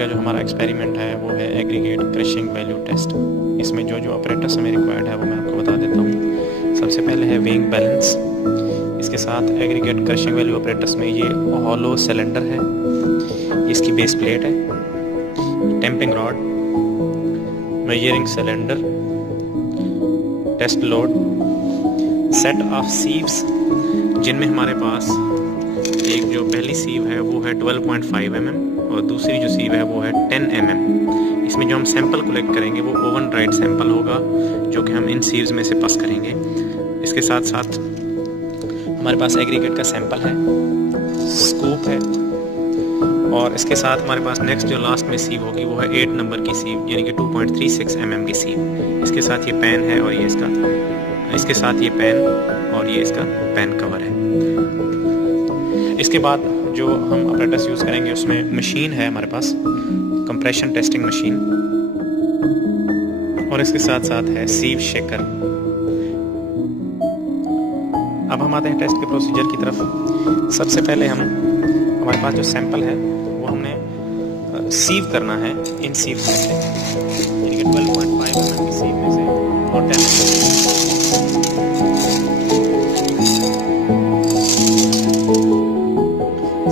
का जो हमारा एक्सपेरिमेंट है वो है एग्रीगेट क्रशिंग वैल्यू टेस्ट। इसमें जो जो ऑपरेटर्स हमें रिक्वायर्ड है वो मैं आपको बता देता हूँ। सबसे पहले है वेइंग बैलेंस, इसके साथ एग्रीगेट क्रशिंग वैल्यू ऑपरेटर्स में ये हॉलो सिलेंडर है, इसकी बेस प्लेट है, tamping rod, measuring cylinder, test load, set of sieves जिनमें हमारे पास एक जो पहली सीव है वो है 12.5 mm और दूसरी जो सीव है वो है 10 mm। इसमें जो हम सैंपल कलेक्ट करेंगे वो ओवन ड्राइड सैंपल होगा जो कि हम इन सीव्स में से पास करेंगे। इसके साथ साथ हमारे पास एग्रीगेट का सैंपल है, स्कूप है और इसके साथ हमारे पास नेक्स्ट जो लास्ट में सीव होगी वो है 8 नंबर की सीव यानी कि 2.36 mm की सीव। इसके साथ ये पेन है और ये इसके साथ ये पेन और ये इसका पेन कवर है। इसके बाद जो हम ऑपरेटर्स यूज़ करेंगे उसमें मशीन है हमारे पास, कंप्रेशन टेस्टिंग मशीन, और इसके साथ साथ है सीव शेकर। अब हम आते हैं टेस्ट के प्रोसीजर की तरफ। सबसे पहले हमारे पास जो सैंपल है वो हमने सीव करना है इन सीव में से, यानी कि 12.5 mm की सीव में से और 10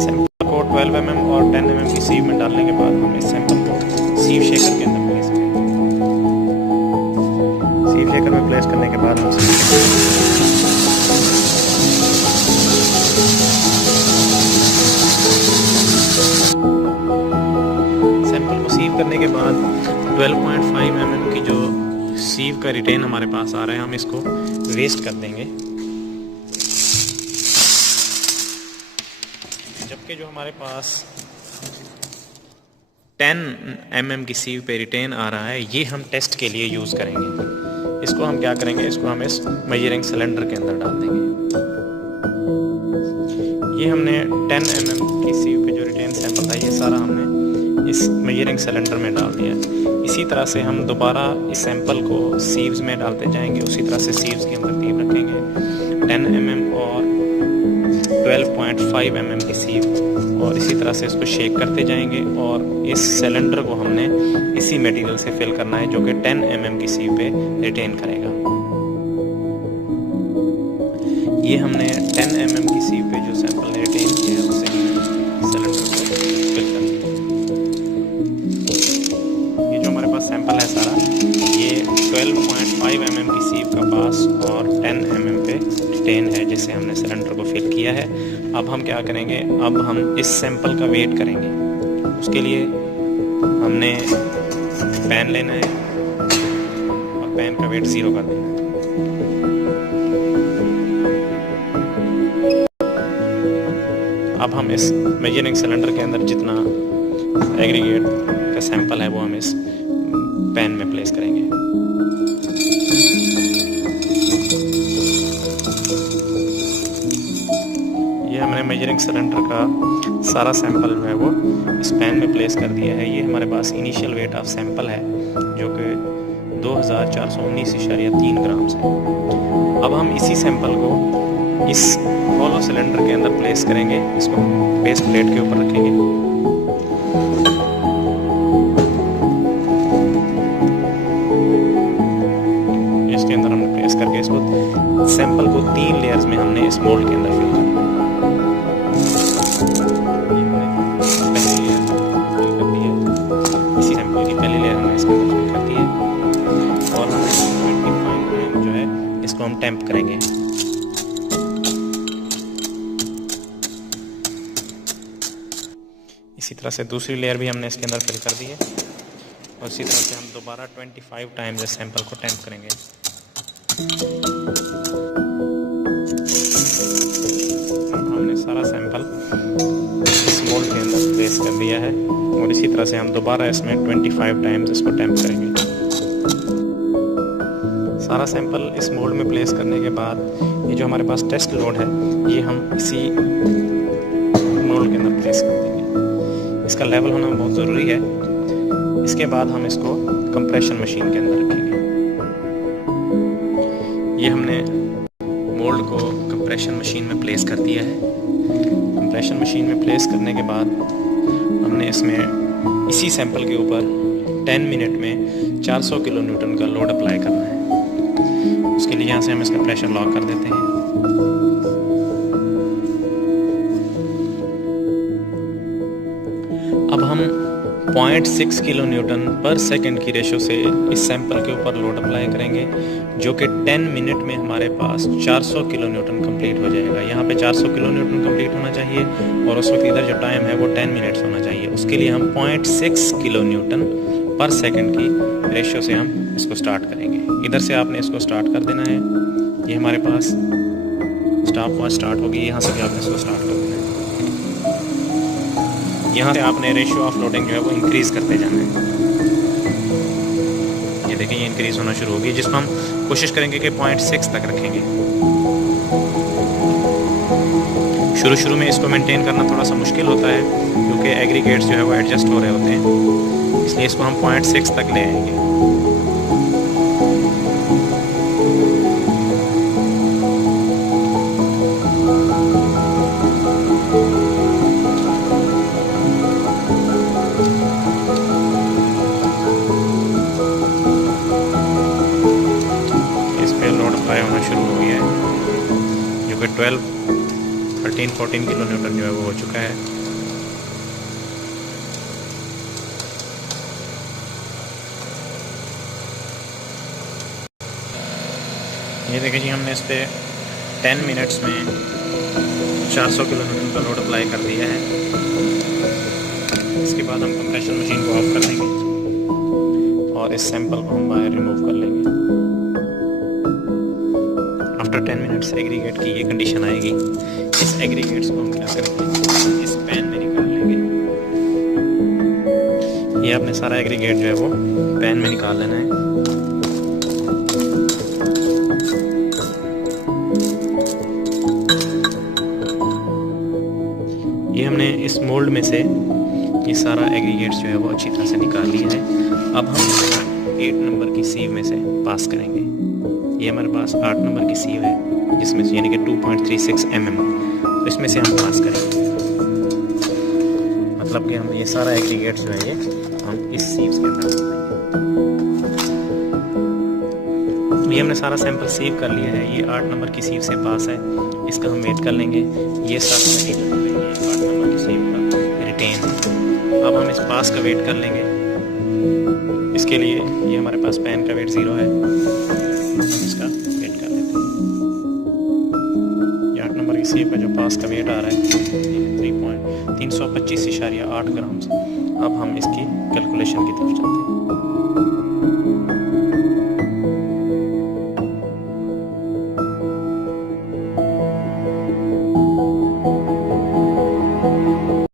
सैंपल को 12 mm और 10 mm की सीव में डालने के बाद हम इस सैंपल को सीव शेकर के अंदर प्लेस करेंगे। सीव शेकर में प्लेस करने के बाद हम सैंपल को सीव करने के बाद 12.5 mm की जो सीव का रिटेन हमारे पास आ रहा है हम इसको वेस्ट कर देंगे, जबकि जो हमारे पास 10 mm की सीव पे रिटेन आ रहा है ये हम टेस्ट के लिए यूज़ करेंगे। इसको हम क्या करेंगे, इसको हम इस मेजरिंग सिलेंडर के अंदर डाल देंगे। ये हमने 10 mm की सीव पे जो रिटेन सैंपल था ये सारा हमने इस मेजरिंग सिलेंडर में डाल दिया। इसी तरह से हम दोबारा इस सैंपल को सीव्स में डालते जाएंगे। उसी तरह से सीव्स की हम तरतीब रखेंगे, 10 mm और 12.5 mm की सीव, और इसी तरह से इसको शेक करते जाएंगे और इस सिलेंडर को हमने इसी मटेरियल से फिल करना है जो कि 10 mm की सीव पे रिटेन करेगा। ये हमने 10 mm की सीव पे जो सैंपल ने रिटेन किया है उसे सिलेंडर को फिल कर दिया। ये जो हमारे पास सैंपल है सारा ये 12.5 mm की सीव का पास और 10 mm पे रिटेन है जिसे हमने सिलेंडर को फिल किया है। अब हम क्या करेंगे, अब हम इस सैंपल का वेट करेंगे। उसके लिए हमने पेन लेना है और पेन का वेट 0 कर देना है। अब हम इस मेजरिंग सिलेंडर के अंदर जितना एग्रीगेट का सैंपल है वो हम इस पेन में प्लेस करेंगे। ये हमने मेजरिंग सिलेंडर का सारा सैंपल जो है वो इस पेन में प्लेस कर दिया है। ये हमारे पास इनिशियल वेट ऑफ सैंपल है जो कि 2419.3 ग्राम्स है। अब हम इसी सैंपल को इस हॉलो सिलेंडर के अंदर प्लेस करेंगे, इसको बेस प्लेट के ऊपर रखेंगे। इसके अंदर हमने प्लेस करके इसको सैंपल को 3 लेयर्स में हमने इस मोल्ड के अंदर फिल करना है। इसी सैंपल की पहली लेयर हमने इसके अंदर फिल कर दी है और हम 25 जो है इसको हम टेम्प करेंगे। इसी तरह से दूसरी लेयर भी हमने इसके अंदर फिल कर दी है और इसी तरह से हम दोबारा 25 टाइम्स इस सैंपल को टेम्प करेंगे। अब हमने सारा सैंपल इस मोल्ड के अंदर प्लेस कर दिया है और इसी तरह से हम दोबारा इसमें 25 टाइम्स इसको टेम्प करेंगे। सारा सैंपल इस मोल्ड में प्लेस करने के बाद ये जो हमारे पास टेस्ट लोड है ये हम इसी मोल्ड के अंदर प्लेस कर देंगे। इसका लेवल होना बहुत ज़रूरी है। इसके बाद हम इसको कंप्रेशन मशीन के अंदर रखेंगे। ये हमने मोल्ड को कंप्रेशन मशीन में प्लेस कर दिया है। कंप्रेशन मशीन में प्लेस करने के बाद हमने इसमें इसी सैंपल के ऊपर 10 मिनट में 400 किलो न्यूटन का लोड अप्लाई करना है। उसके लिए यहाँ से हम इसका प्रेशर लॉक कर देते हैं। अब हम 0.6 किलो न्यूटन पर सेकंड की रेशो से इस सैंपल के ऊपर लोड अप्लाई करेंगे, जो कि 10 मिनट में हमारे पास 400 किलो न्यूटन कंप्लीट हो जाएगा। यहाँ पे 400 किलो न्यूटन कंप्लीट होना चाहिए और उस वक्त इधर जो टाइम है वो 10 मिनट्स होना चाहिए। उसके लिए हम 0.6 किलो न्यूटन पर सेकंड की रेशो से हम इसको स्टार्ट करेंगे। इधर से आपने इसको स्टार्ट कर देना है। ये हमारे पास स्टॉप वॉच स्टार्ट होगी, यहाँ से भी आपने इसको स्टार्ट कर देना है। यहाँ से आपने रेशियो ऑफ लोडिंग जो है वो इंक्रीज़ करते जाना है। ये देखिए ये इंक्रीज़ होना शुरू होगी, जिसको हम कोशिश करेंगे कि 0.6 तक रखेंगे। शुरू में इसको मेंटेन करना थोड़ा सा मुश्किल होता है, क्योंकि एग्रीगेट्स जो है वो एडजस्ट हो रहे होते हैं, इसलिए इसको हम 0.6 तक ले आएंगे। होना शुरू हो गया है, जो कि 13-14 किलो न्यूटन जो है वो हो चुका है। ये देखिए जी, हमने इस पे 10 मिनट्स में 400 किलो न्यूटन का लोड अप्लाई कर दिया है। इसके बाद हम कंप्रेशन मशीन को ऑफ कर देंगे और इस सैंपल को हम बाहर रिमूव कर लेंगे। आफ्टर 10 मिनट्स एग्रीगेट की ये कंडीशन आएगी। इस एग्रीगेट्स को हम क्या करेंगे, इस पैन में निकाल लेंगे। ये आपने सारा एग्रीगेट जो है वो पैन में निकाल लेना है। ये हमने इस मोल्ड में से ये सारा एग्रीगेट्स जो है वो अच्छी तरह से निकाल लिया है। अब हम 8 नंबर की सीव में से पास करेंगे। ये हमारे पास 8 नंबर की सीव है, जिसमें से यानी कि 2.36 mm, तो इसमें से हम पास करेंगे। मतलब कि हम ये सारा एग्रीगेट जो है ये हम इस सीव्स के अंदर डालेंगे। ये हमने सारा सैंपल सीव कर लिया है। ये 8 नंबर की सीव से पास है, इसका हम वेट कर लेंगे। ये सारा मटीरियल जो है ये 8 नंबर की सीव का रिटेन है। अब हम इस पास का वेट कर लेंगे। इसके लिए ये हमारे पास पैन का वेट 0 है, हम इसका वेट कर लेते हैं। ये 8 नंबर की सीव का जो पास का वेट आ रहा है 325.8 ग्राम। अब हम इसकी कैलकुलेशन की तरफ चलते हैं।